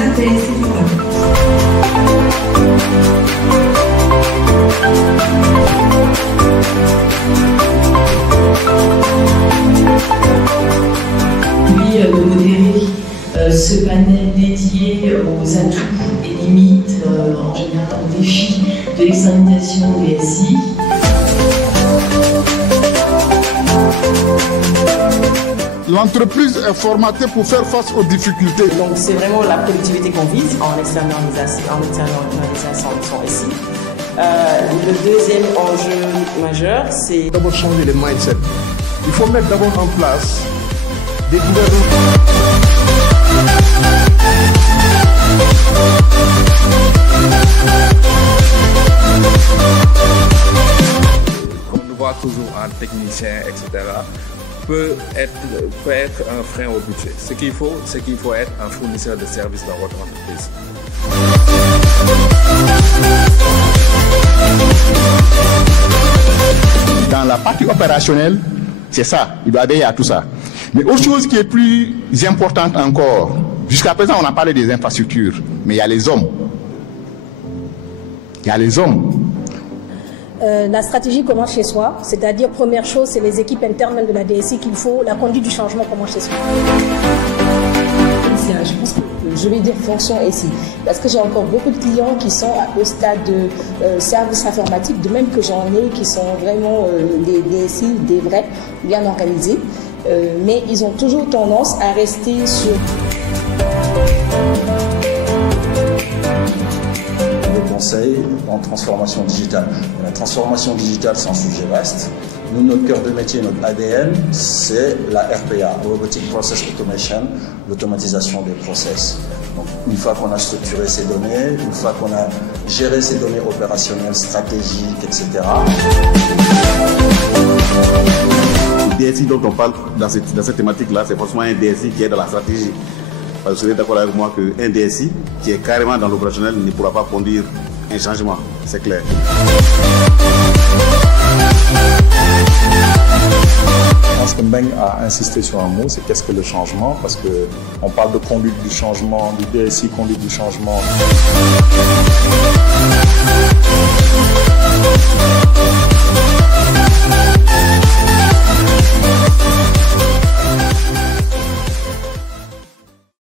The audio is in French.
intéressés par la Puis de modérer ce panel dédié aux atouts et limites, en général aux défis de l'externalisation des SI. L'entreprise est formatée pour faire face aux difficultés. Donc c'est vraiment la productivité qu'on vise en externalisation son SI. Le deuxième enjeu majeur, c'est d'abord changer les mindsets. Il faut mettre d'abord en place des gouvernements. Qu'on nous voit toujours un technicien, etc., peut être un frein au budget. Ce qu'il faut, c'est qu'il faut être un fournisseur de services dans votre entreprise. Dans la partie opérationnelle, c'est ça, il doit veiller à tout ça. Mais autre chose qui est plus importante encore, jusqu'à présent on a parlé des infrastructures, mais il y a les hommes. Il y a les hommes. La stratégie commence chez soi, c'est-à-dire première chose, c'est les équipes internes de la DSI qu'il faut, la conduite du changement commence chez soi. Je pense que je vais dire fonction SI, parce que j'ai encore beaucoup de clients qui sont au stade de services informatiques, de même que j'en ai qui sont vraiment des DSI, des vrais, bien organisés, mais ils ont toujours tendance à rester sur... Conseil en transformation digitale. La transformation digitale, c'est un sujet vaste. Nous, notre cœur de métier, notre ADN, c'est la RPA, Robotic Process Automation, l'automatisation des process. Donc, une fois qu'on a structuré ces données, une fois qu'on a géré ces données opérationnelles, stratégiques, etc. Le DSI dont on parle dans cette thématique-là, c'est forcément un DSI qui est dans la stratégie. Parce que vous serez d'accord avec moi qu'un DSI qui est carrément dans l'opérationnel ne pourra pas conduire un changement, c'est clair. Je pense que Mbengue a insisté sur un mot, c'est qu'est-ce que le changement, parce qu'on parle de conduite du changement, du DSI conduite du changement.